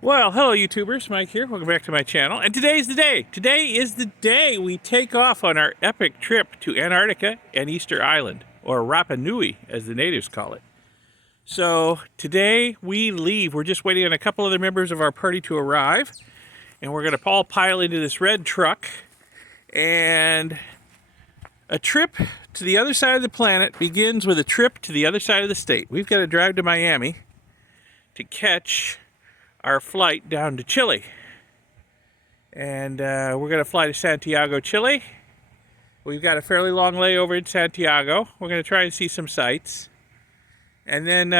Well, hello YouTubers, Mike here. Welcome back to my channel. And today's the day. Today is the day we take off on our epic trip to Antarctica and Easter Island, or Rapa Nui as the natives call it. So today we leave. We're just waiting on a couple other members of our party to arrive. And we're going to all pile into this red truck. And a trip to the other side of the planet begins with a trip to the other side of the state. We've got to drive to Miami to catch our flight down to Chile. And we're going to fly to Santiago, Chile. We've got a fairly long layover in Santiago. We're going to try and see some sights. And then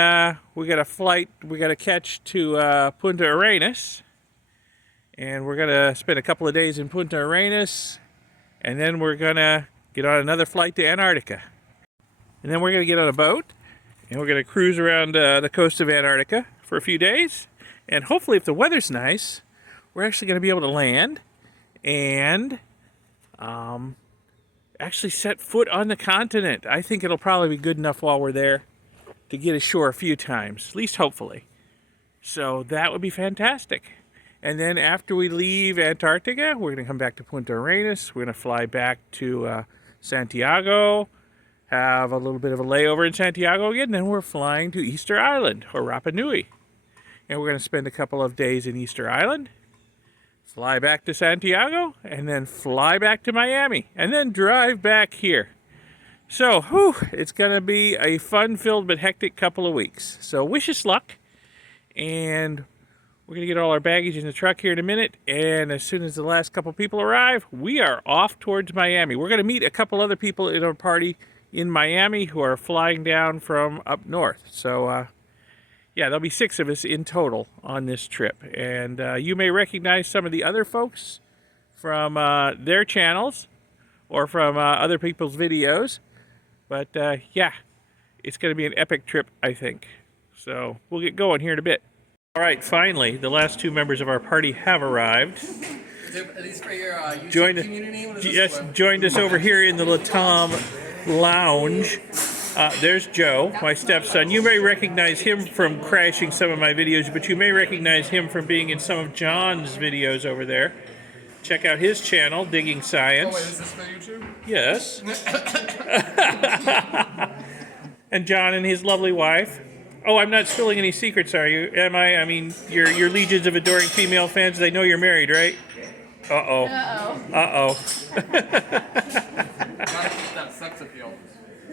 we got a flight we got to catch to Punta Arenas. And we're going to spend a couple of days in Punta Arenas. And then we're going to get on another flight to Antarctica. And then we're going to get on a boat. And we're going to cruise around the coast of Antarctica for a few days. And hopefully, if the weather's nice, we're actually going to be able to land and actually set foot on the continent. I think it'll probably be good enough while we're there to get ashore a few times, at least hopefully. So that would be fantastic. And then after we leave Antarctica, we're going to come back to Punta Arenas. We're going to fly back to Santiago, have a little bit of a layover in Santiago again, and then we're flying to Easter Island, or Rapa Nui. And we're going to spend a couple of days in Easter Island, fly back to Santiago, and then fly back to Miami, and then drive back here. So, it's going to be a fun-filled but hectic couple of weeks. So wish us luck, and we're going to get all our baggage in the truck here in a minute, and as soon as the last couple people arrive, we are off towards Miami. We're going to meet a couple other people in our party in Miami who are flying down from up north. So, yeah, there'll be 6 of us in total on this trip. And you may recognize some of the other folks from their channels or from other people's videos. But yeah, it's going to be an epic trip, I think. So we'll get going here in a bit. All right, finally, the last 2 members of our party have arrived. Are these for your YouTube community? Yes, joined us over here in the LATAM lounge. There's Joe, my stepson. You may recognize him from crashing some of my videos, but you may recognize him from being in some of John's videos over there. Check out his channel, Digging Science. Oh, wait, is this for YouTube? Yes. And John and his lovely wife. Oh, I'm not spilling any secrets, are you? Am I? I mean, your legions of adoring female fans, they know you're married, right? Uh-oh. Uh-oh. Gotta keep that sex appeal.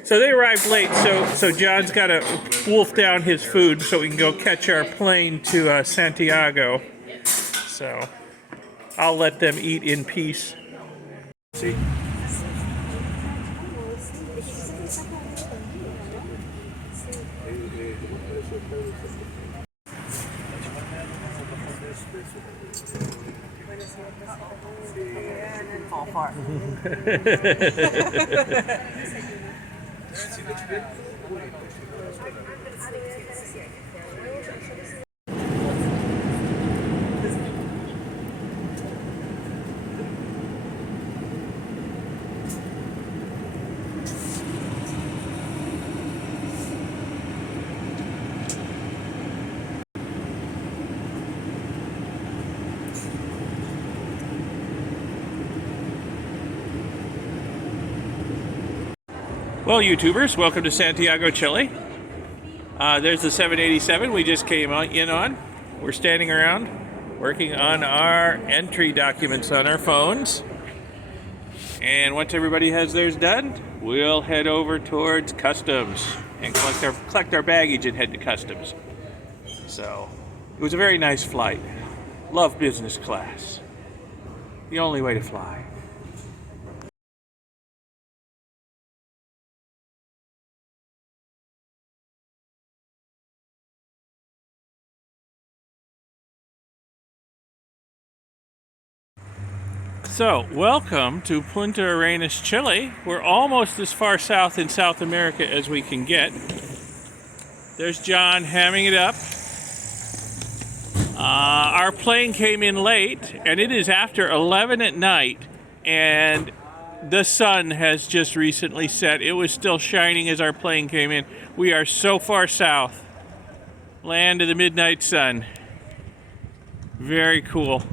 So they arrived late, so John's got to wolf down his food so we can go catch our plane to Santiago. So I'll let them eat in peace. See? Fall apart. Well, YouTubers, welcome to Santiago, Chile. There's the 787 we just came in on. We're standing around working on our entry documents on our phones. And once everybody has theirs done, we'll head over towards customs and collect our baggage and head to customs. So, it was a very nice flight. Love business class. The only way to fly. So, welcome to Punta Arenas, Chile. We're almost as far south in South America as we can get. There's John hamming it up. Our plane came in late, and it is after 11 at night, and the sun has just recently set. It was still shining as our plane came in. We are so far south. Land of the midnight sun. Very cool.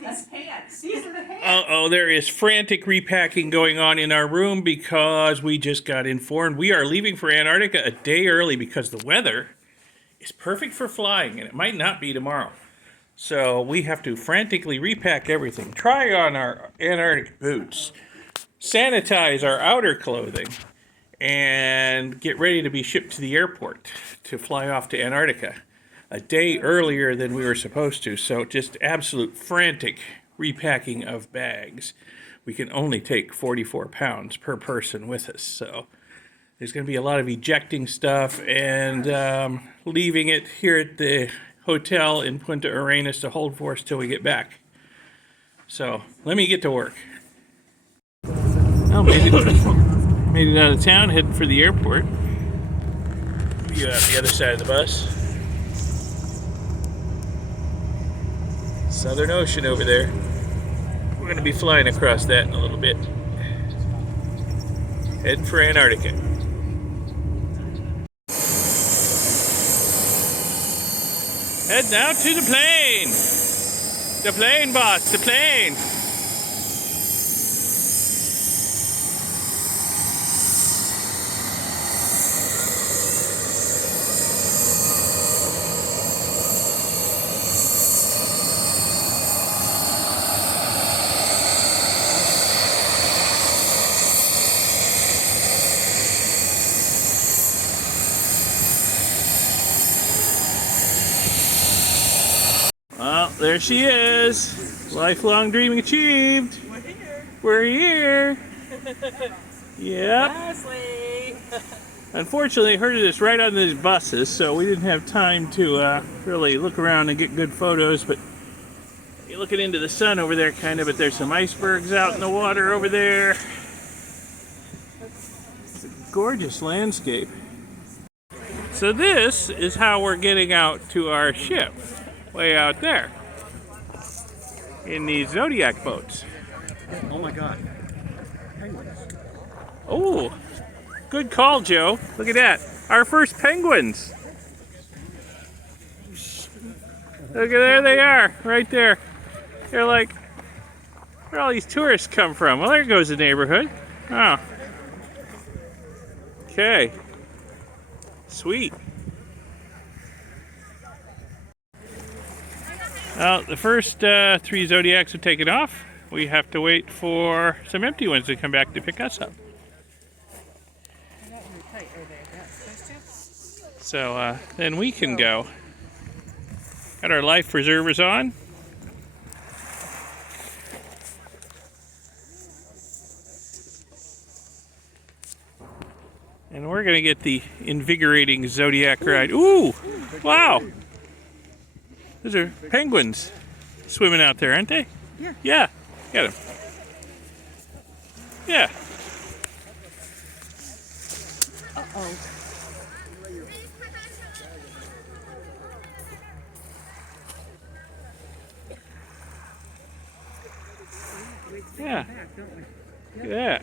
That's pants. These are the pants. Uh-oh, there is frantic repacking going on in our room because we just got informed we are leaving for Antarctica a day early because the weather is perfect for flying, and it might not be tomorrow. So we have to frantically repack everything, try on our Antarctic boots, sanitize our outer clothing, and get ready to be shipped to the airport to fly off to Antarctica a day earlier than we were supposed to. So just absolute frantic repacking of bags. We can only take 44 pounds per person with us. So there's going to be a lot of ejecting stuff and leaving it here at the hotel in Punta Arenas to hold for us till we get back. So let me get to work. Oh, made it out of town, heading for the airport. You out the other side of the bus. Southern Ocean over there. We're going to be flying across that in a little bit. Heading for Antarctica. Head now to the plane. The plane, boss, the plane. Well, there she is. Lifelong dreaming achieved. We're here. Yep. Leslie. Unfortunately, I heard of this right on these buses, so we didn't have time to really look around and get good photos. But you're looking into the sun over there, kind of. But there's some icebergs out in the water over there. It's a gorgeous landscape. So this is how we're getting out to our ship. Way out there in these Zodiac boats. Oh my God. Penguins. Oh, good call, Joe. Look at that. Our first penguins. Look at there they are, right there. They're like, where all these tourists come from? Well, there goes the neighborhood. Oh. Okay. Sweet. Well, the first 3 Zodiacs have taken off. We have to wait for some empty ones to come back to pick us up. So then we can go. Got our life preservers on. And we're going to get the invigorating Zodiac ride. Ooh! Wow! Those are penguins swimming out there, aren't they? Yeah. Yeah. Get them. Yeah. Uh-oh. Yeah. Look at that. Yeah.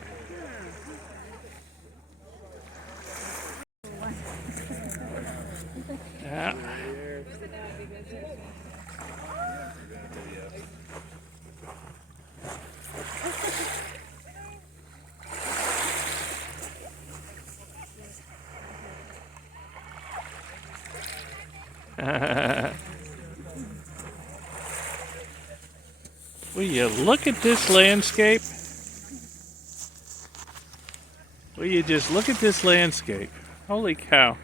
Will you look at this landscape? Will you just look at this landscape? Holy cow.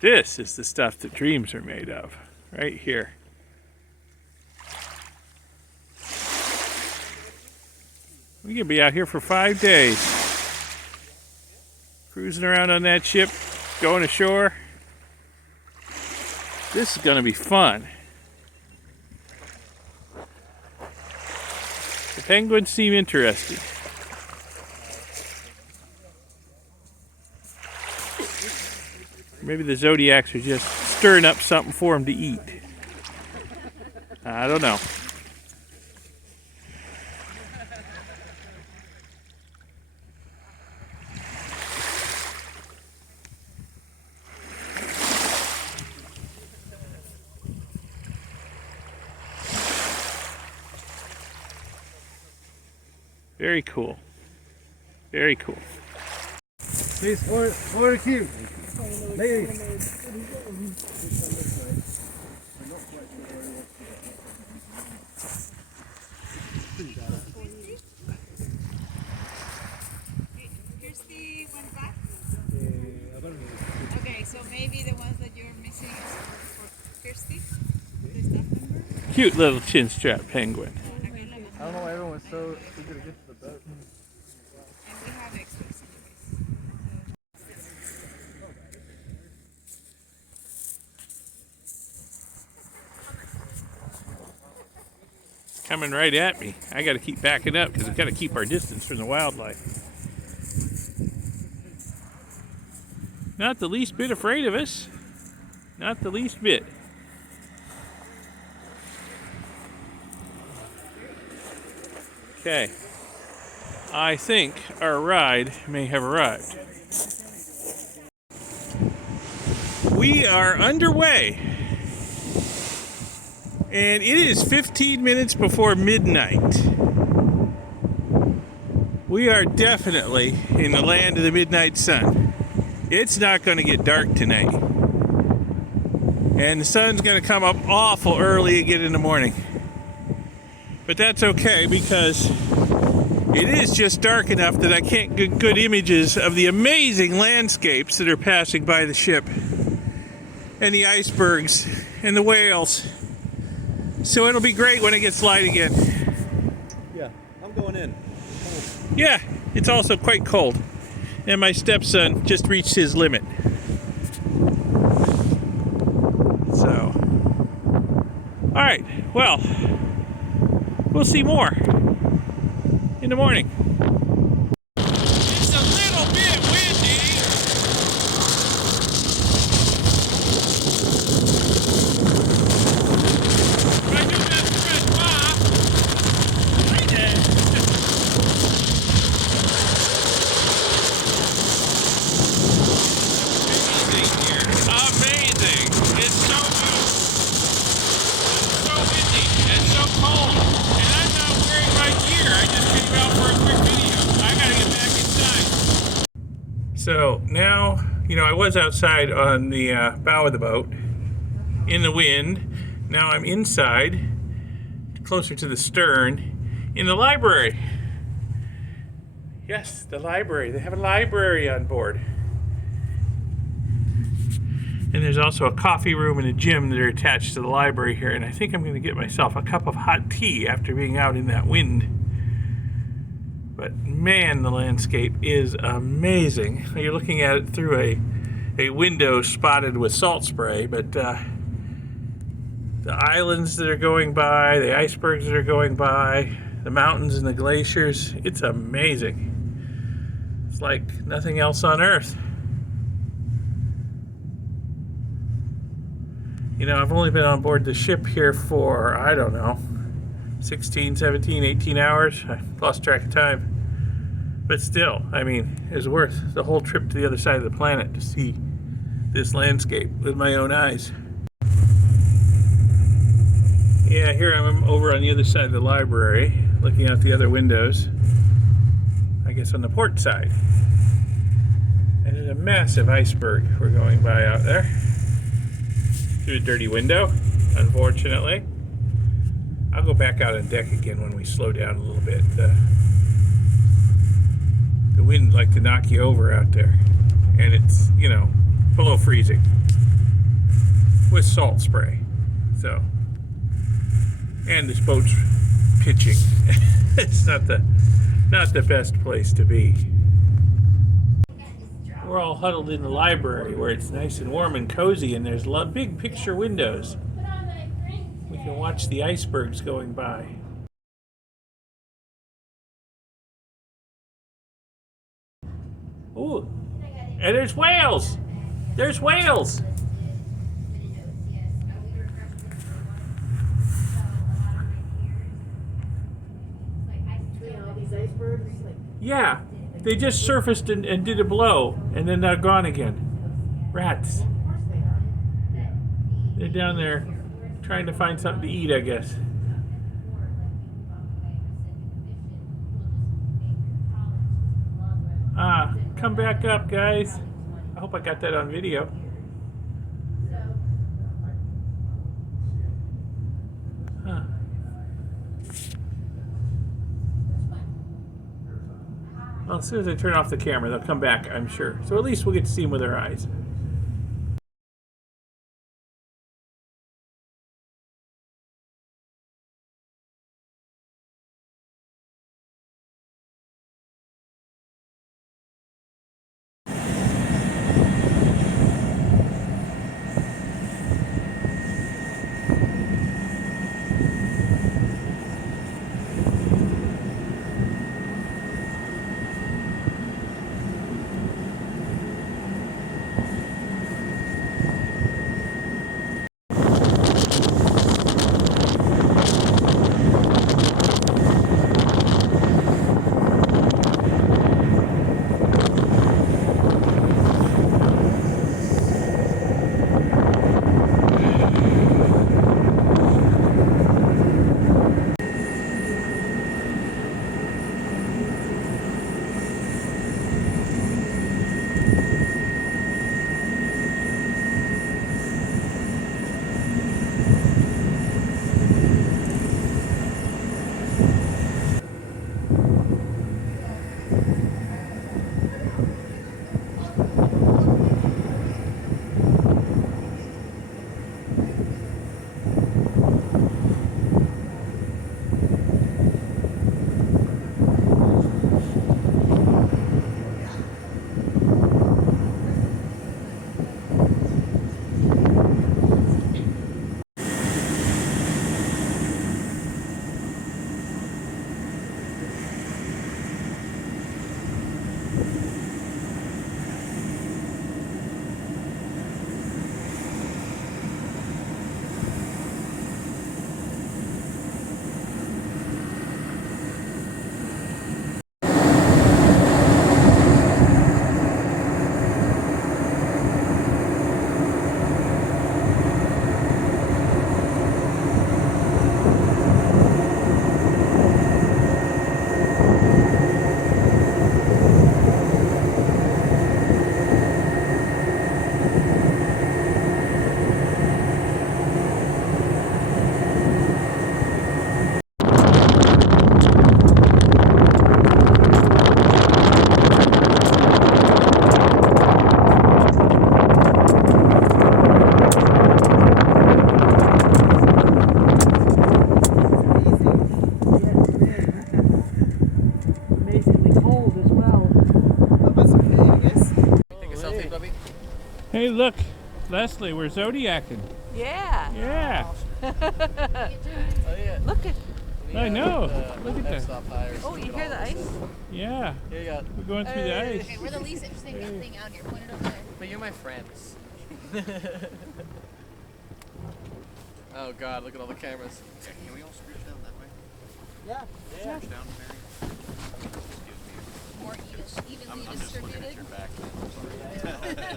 This is the stuff that dreams are made of, right here. We could be out here for 5 days. Cruising around on that ship, going ashore. This is going to be fun. The penguins seem interested. Maybe the Zodiacs are just stirring up something for them to eat. I don't know. Very cool. Very cool. Please, for the queue. Ladies. Here's the one back. Okay, so maybe the ones that you're missing is for Kirsty, the staff member. Cute little chin strap penguin. I don't know why everyone's so eager to get to the boat. And we have extras anyways. Coming right at me. I got to keep backing up because we've got to keep our distance from the wildlife. Not the least bit afraid of us. Not the least bit. Okay. I think our ride may have arrived. We are underway. And it is 15 minutes before midnight. We are definitely in the land of the midnight sun. It's not going to get dark tonight. And the sun's going to come up awful early again in the morning. But that's okay because it is just dark enough that I can't get good images of the amazing landscapes that are passing by the ship. And the icebergs and the whales. So it'll be great when it gets light again. Yeah, I'm going in. Yeah, it's also quite cold. And my stepson just reached his limit. So, all right, well, we'll see more in the morning. It's a little bit windy. I do that first bar. Right there. Amazing here. Amazing. It's so good. It's so windy and so cold. And I'm not wearing my gear. I just came out for a quick video. I gotta get back inside. So now, I was outside on the bow of the boat in the wind. Now I'm inside, closer to the stern, in the library. Yes, the library. They have a library on board. And there's also a coffee room and a gym that are attached to the library here. And I think I'm going to get myself a cup of hot tea after being out in that wind. But man, the landscape is amazing. You're looking at it through a window spotted with salt spray, but the islands that are going by, the icebergs that are going by, the mountains and the glaciers, it's amazing. It's like nothing else on Earth. I've only been on board the ship here for, I don't know, 16, 17, 18 hours. I lost track of time. But still, it was worth the whole trip to the other side of the planet to see this landscape with my own eyes. Yeah, here I'm over on the other side of the library, looking out the other windows. I guess on the port side. And there's a massive iceberg we're going by out there. Through a dirty window, unfortunately. I'll go back out on deck again when we slow down a little bit. The wind like to knock you over out there. And it's, below freezing. With salt spray. So. And this boat's pitching. It's not the best place to be. We're all huddled in the library where it's nice and warm and cozy, and there's big picture windows. We can watch the icebergs going by. Ooh, and there's whales! There's whales! Yeah, they just surfaced and did a blow, and then they're gone again. Rats. They're down there trying to find something to eat, I guess. come back up, guys. I hope I got that on video. Huh. Well, as soon as I turn off the camera, they'll come back, I'm sure. So at least we'll get to see them with our eyes. Hey, look, Leslie, we're Zodiacing. Yeah. Yeah. Oh yeah. Look at. I know. Look at that. Oh, you hear the ice? Yeah. Here you go. We're going through the ice. Okay, we're the least interesting thing out here. Point it over there. But you're my friends. Oh God, look at all the cameras. Can we all scooch down that way? Yeah. Yeah. Scooch down, Mary? More evenly I'm just looking at distributed. your back.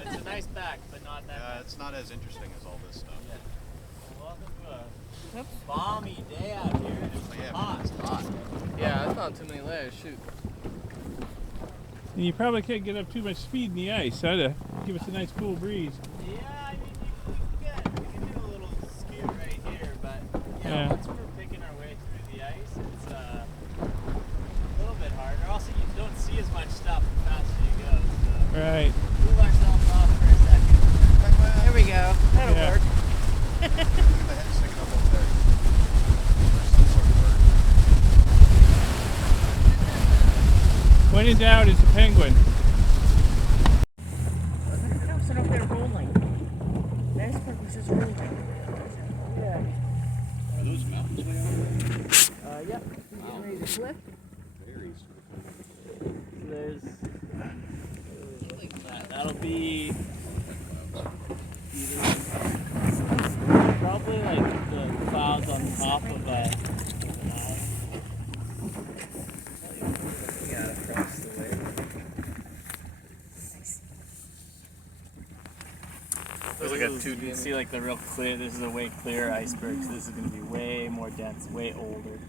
It's a nice back, but not that. Yeah, it's not as interesting as all this stuff. Welcome to a balmy day out here. Oh, yeah, Hot. It's hot. Yeah, I found too many layers. Shoot. And you probably can't get up too much speed in the ice, huh, to give us a nice cool breeze. Yeah, I mean, we can do a little scoot right here, but Yeah. once we're picking our way through the ice, it's a little bit harder. Also, you don't see as much stuff the faster you go. So Right. move ourselves off for a second. There we go. That'll Yeah. work. The head's sticking up over there. There's some sort of bird. When in doubt, it's a penguin. No, sit up there rolling. Nice part was just rolling. Yeah. Are those mountains way out there? Yep. Getting ready to flip. Berries. There's that'll be probably like the clouds on top of that. Yeah, across the way. There's like a 2D. You can see like the real clear. This is a way clearer iceberg, so this is going to be way more dense, way older.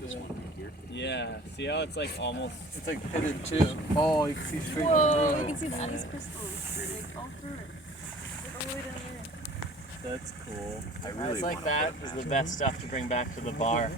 This one right here. Yeah, see how it's like almost. It's like pitted too. Oh, you can see straight Whoa, through you it. can see the ice crystals. Like all through it. Like all the way down there. That's cool. I really It's like wanna that put is the best stuff to bring back to the bar.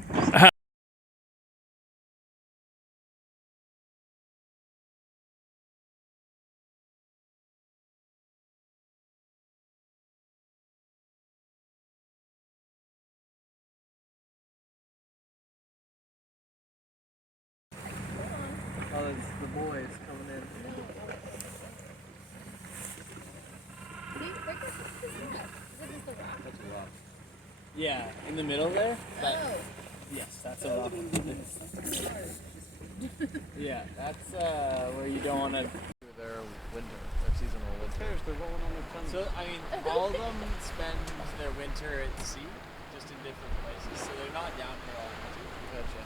Oh, it's the boys coming in. That's a rock. Yeah, in the middle there. Yes, that's a rock. Yeah, that's where you don't want to. Their winter, their seasonal winter. They're rolling on their tongues. So I mean, all of them spend their winter at sea, just in different places. So they're not down here all winter. Gotcha.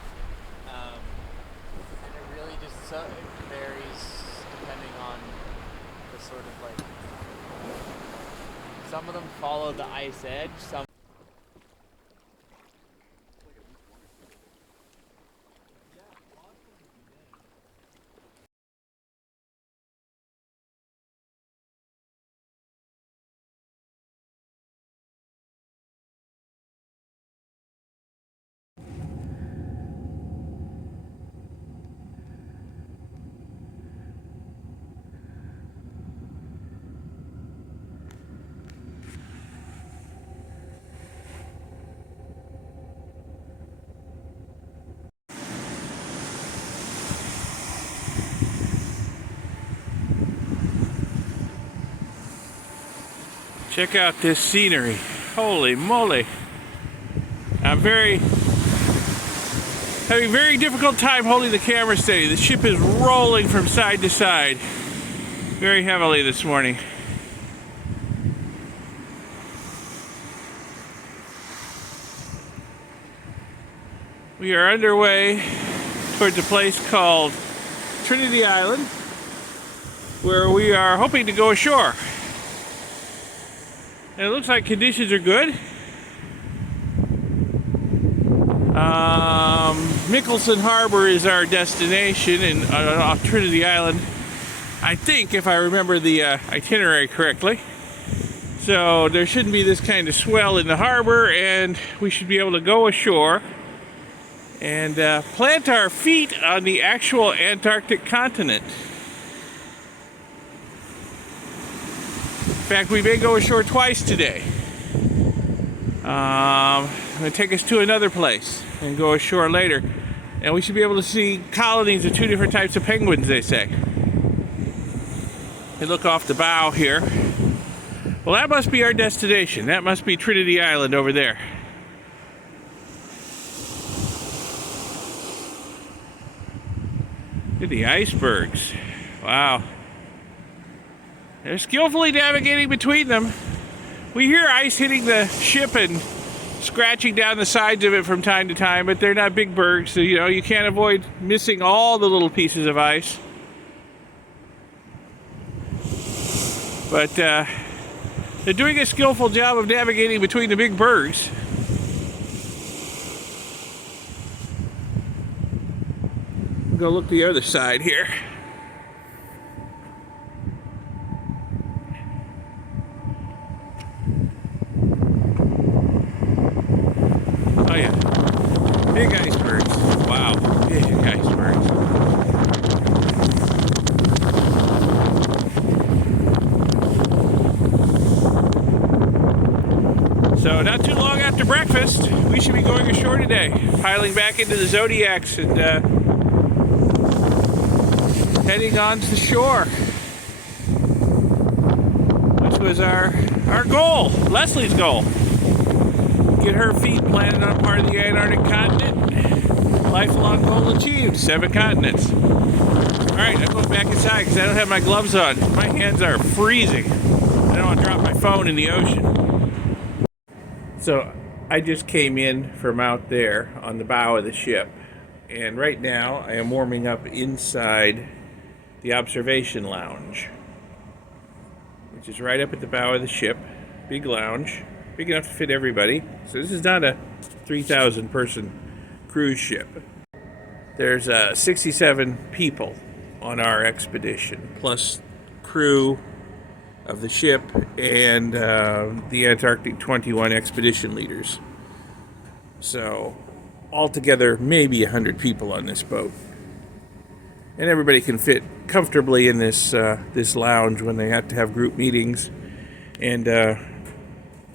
And it really just it varies depending on the sort of like. Some of them follow the ice edge. Some. Check out this scenery. Holy moly. I'm having a very difficult time holding the camera steady. The ship is rolling from side to side very heavily this morning. We are underway towards a place called Trinity Island, where we are hoping to go ashore. And it looks like conditions are good. Mickelson Harbor is our destination and off Trinity Island, I think, if I remember the itinerary correctly. So there shouldn't be this kind of swell in the harbor, and we should be able to go ashore and plant our feet on the actual Antarctic continent. In fact, we may go ashore twice today. I'm going to take us to another place and go ashore later. And we should be able to see colonies of 2 different types of penguins, they say. They look off the bow here. Well, that must be our destination. That must be Trinity Island over there. Look at the icebergs. Wow. They're skillfully navigating between them. We hear ice hitting the ship and scratching down the sides of it from time to time, but they're not big bergs, so you can't avoid missing all the little pieces of ice. But they're doing a skillful job of navigating between the big bergs. Go look the other side here. Oh yeah, big icebergs. Wow, big icebergs. So not too long after breakfast, we should be going ashore today, piling back into the Zodiacs and heading on to the shore, which was our goal, Leslie's goal. Get her feet planted on part of the Antarctic continent. Lifelong goal achieved. 7 continents. Alright, I'm going back inside because I don't have my gloves on. My hands are freezing. I don't want to drop my phone in the ocean. So, I just came in from out there on the bow of the ship. And right now, I am warming up inside the observation lounge, which is right up at the bow of the ship. Big lounge. Big enough to fit everybody. So this is not a 3,000 person cruise ship. There's 67 people on our expedition, plus crew of the ship and the Antarctic 21 expedition leaders. So, altogether, maybe 100 people on this boat. And everybody can fit comfortably in this lounge when they have to have group meetings. And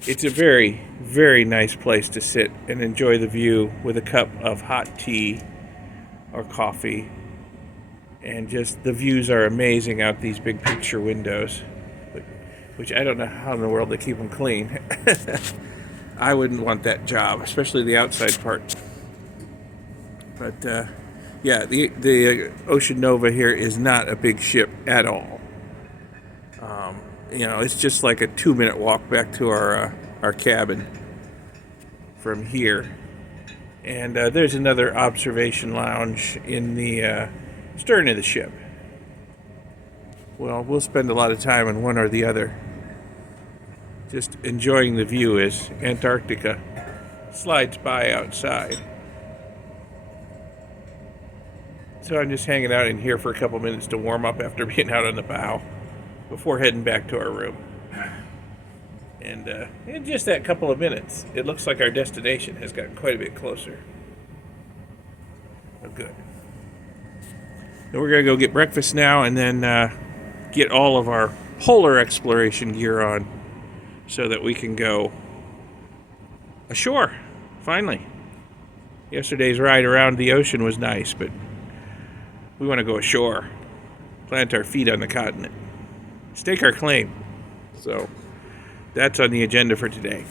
it's a very, very nice place to sit and enjoy the view with a cup of hot tea or coffee. And just the views are amazing out these big picture windows, which I don't know how in the world they keep them clean. I wouldn't want that job, especially the outside part. But yeah, the Ocean Nova here is not a big ship at all. It's just like a 2-minute walk back to our cabin from here. And there's another observation lounge in the stern of the ship. Well, we'll spend a lot of time on one or the other, just enjoying the view as Antarctica slides by outside. So I'm just hanging out in here for a couple minutes to warm up after being out on the bow before heading back to our room. And in just that couple of minutes, it looks like our destination has gotten quite a bit closer. Oh, good. So we're going to go get breakfast now and then get all of our polar exploration gear on so that we can go ashore, finally. Yesterday's ride around the ocean was nice, but we want to go ashore, plant our feet on the continent, stake our claim. So that's on the agenda for today.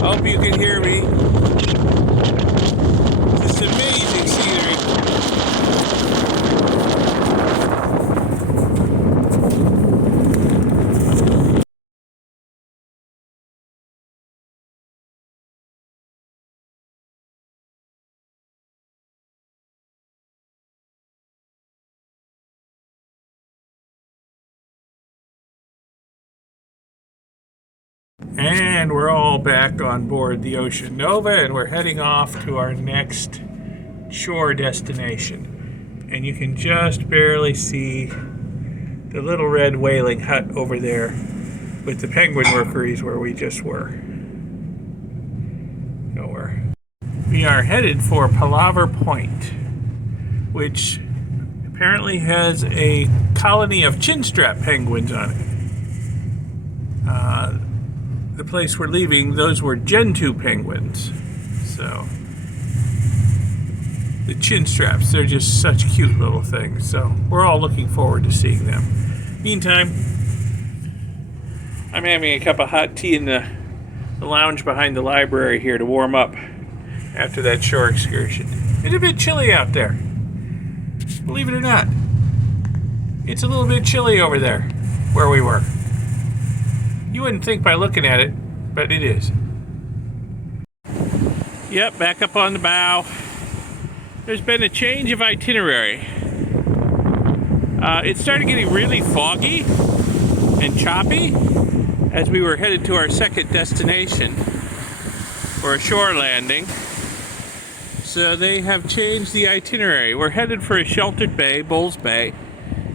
Hope you can hear me. Just amazing scenery. And we're all back on board the Ocean Nova, and we're heading off to our next shore destination. And you can just barely see the little red whaling hut over there with the penguin workeries where we just were. We are headed for Palaver Point, which apparently has a colony of chinstrap penguins on it. The place we're leaving, those were Gentoo penguins. So the chinstraps, they're just such cute little things. So we're all looking forward to seeing them. Meantime, I'm having a cup of hot tea in the lounge behind the library here to warm up after that shore excursion. It's a bit chilly out there. Believe it or not. It's a little bit chilly over there where we were. You wouldn't think by looking at it, but it is. Yep, back up on the bow. There's been a change of itinerary. It started getting really foggy and choppy as we were headed to our second destination for a shore landing. So they have changed the itinerary. We're headed for a sheltered bay, Bulls Bay,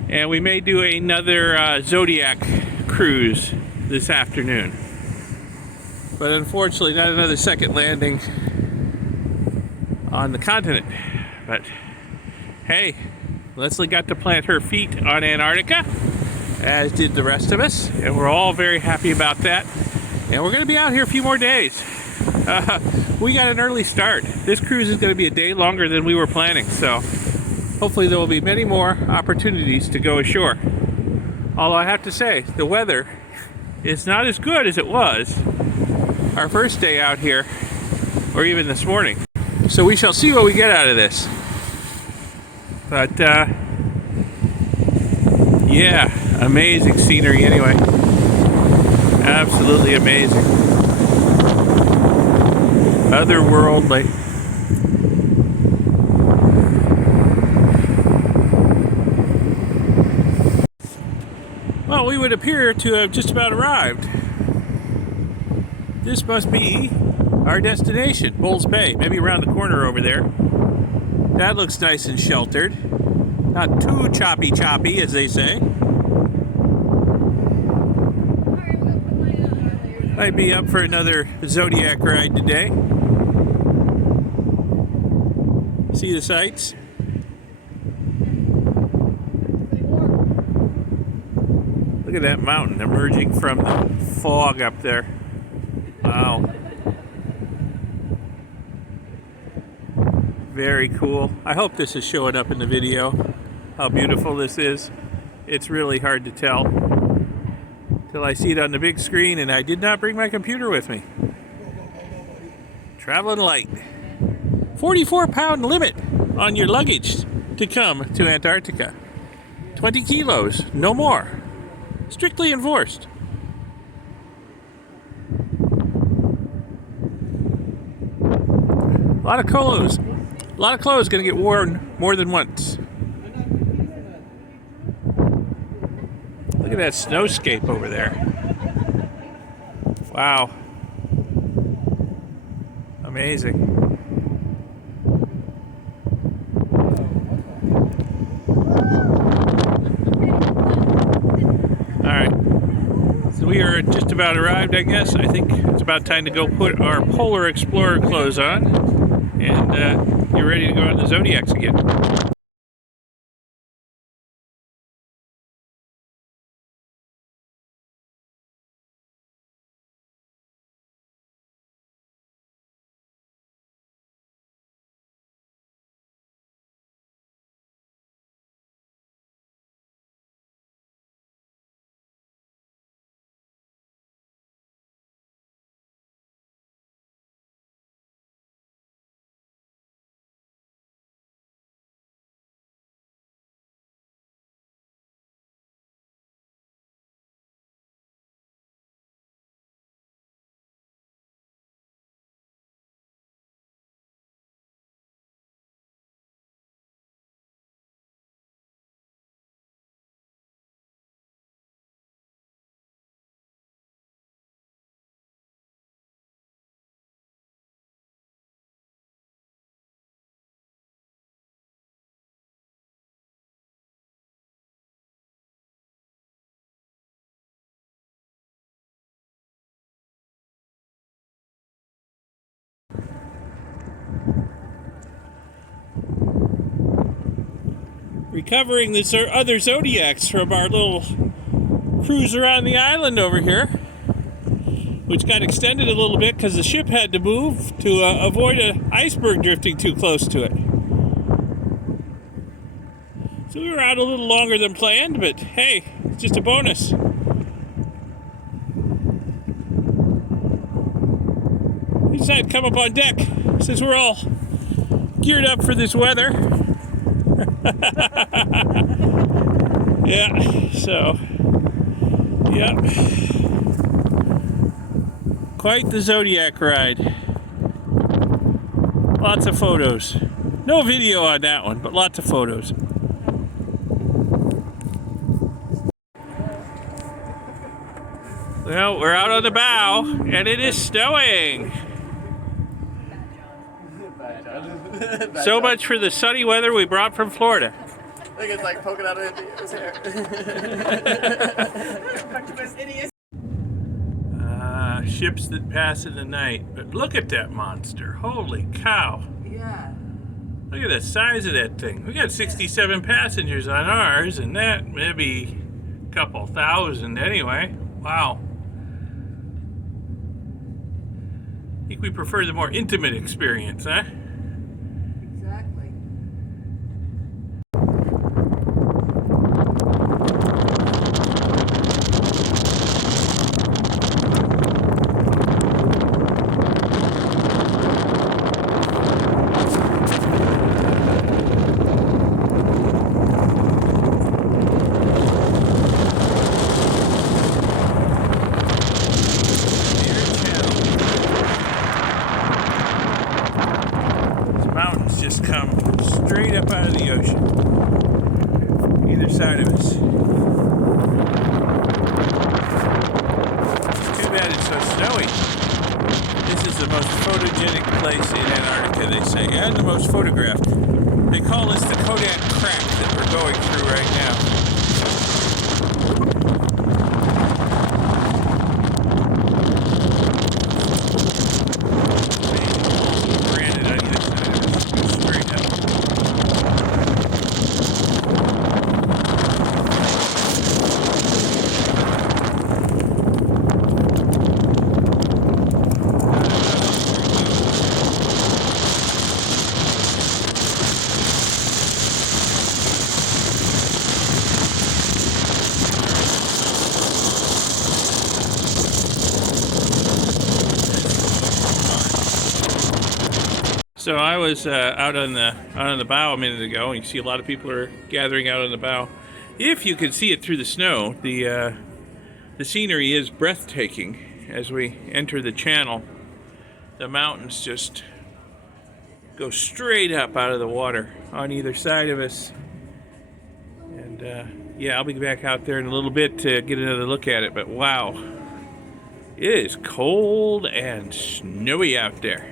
and we may do another Zodiac cruise this afternoon. But unfortunately, not another second landing on the continent. But hey, Leslie got to plant her feet on Antarctica, as did the rest of us, and we're all very happy about that. And we're going to be out here a few more days. We got an early start. This cruise is going to be a day longer than we were planning, so hopefully there will be many more opportunities to go ashore. Although I have to say, the weather is not as good as it was our first day out here, or even this morning. So we shall see what we get out of this. But yeah, amazing scenery anyway. Absolutely amazing. Otherworldly. Well, we would appear to have just about arrived. This must be our destination, Bulls Bay, maybe around the corner over there. That looks nice and sheltered. Not too choppy, as they say. Might be up for another Zodiac ride today. See the sights? Look at that mountain emerging from the fog up there. Wow. Very cool. I hope this is showing up in the video, how beautiful this is. It's really hard to tell till I see it on the big screen, and I did not bring my computer with me. Traveling light. 44-pound limit on your luggage to come to Antarctica. 20 kilos, no more. Strictly enforced. A lot of clothes. A lot of clothes going to get worn more than once. Look at that snowscape over there. Wow. Amazing. Alright. So we are just about arrived, I guess. I think it's about time to go put our Polar Explorer clothes on. And you're ready to go on the Zodiacs again. recovering the other Zodiacs from our little cruise around the island over here, which got extended a little bit because the ship had to move to avoid an iceberg drifting too close to it. So we were out a little longer than planned, but hey, it's just a bonus. We decided to come up on deck since we're all geared up for this weather. Yeah, so, yep. Quite the Zodiac ride. Lots of photos. No video on that one, but lots of photos. Well, we're out on the bow, and it is snowing. So much for the sunny weather we brought from Florida. Look, it's like poking out of his hair. Ships that pass in the night. But look at that monster. Holy cow. Yeah. Look at the size of that thing. We got 67 passengers on ours, and that maybe a couple thousand anyway. Wow. I think we prefer the more intimate experience, huh? Exactly. Just come straight up out of the ocean, either side of us. It's too bad it's so snowy. This is the most photogenic place in Antarctica, they say, and the most photographed. They call this the Zodiac crack that we're going through right now. So I was out on the bow a minute ago, and you see a lot of people are gathering out on the bow. If you can see it through the snow, the scenery is breathtaking as we enter the channel. The mountains just go straight up out of the water on either side of us. And yeah, I'll be back out there in a little bit to get another look at it, but wow. It is cold and snowy out there.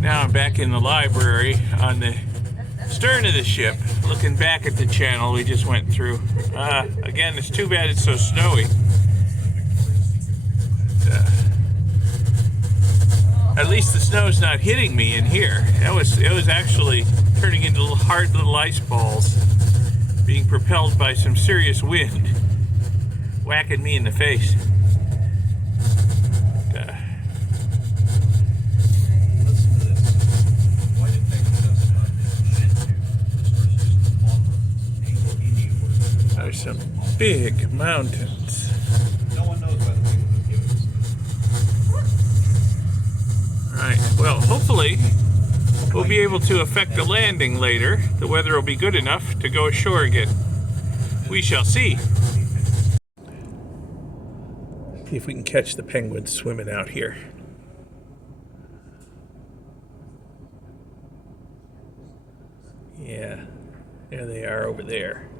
Now I'm back in the library on the stern of the ship, looking back at the channel we just went through. Again, it's too bad it's so snowy. At least the snow's not hitting me in here. It was actually turning into hard little ice balls, being propelled by some serious wind, whacking me in the face. There's some big mountains. No one knows why the people who give us. Alright, well, hopefully we'll be able to effect a landing later. The weather will be good enough to go ashore again. We shall see. See if we can catch the penguins swimming out here. Yeah, there they are over there.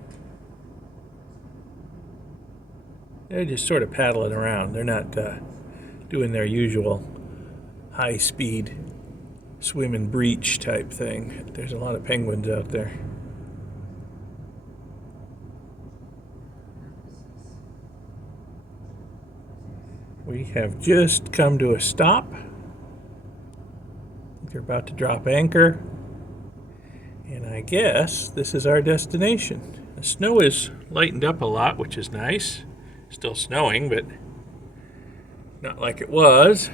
They're just sort of paddling around. They're not doing their usual high-speed swim and breach type thing. There's a lot of penguins out there. We have just come to a stop. They're about to drop anchor. And And I guess this is our destination. The snow is lightened up a lot, which is nice. Still snowing, but not like it was.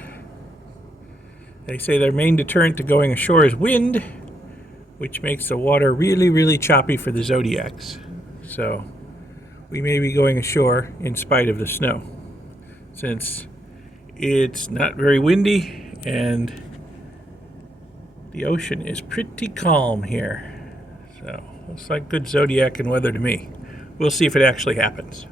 They say their main deterrent to going ashore is wind, which makes the water really, really choppy for the Zodiacs. So we may be going ashore in spite of the snow, since it's not very windy and the ocean is pretty calm here. So looks like good Zodiac and weather to me. We'll see if it actually happens.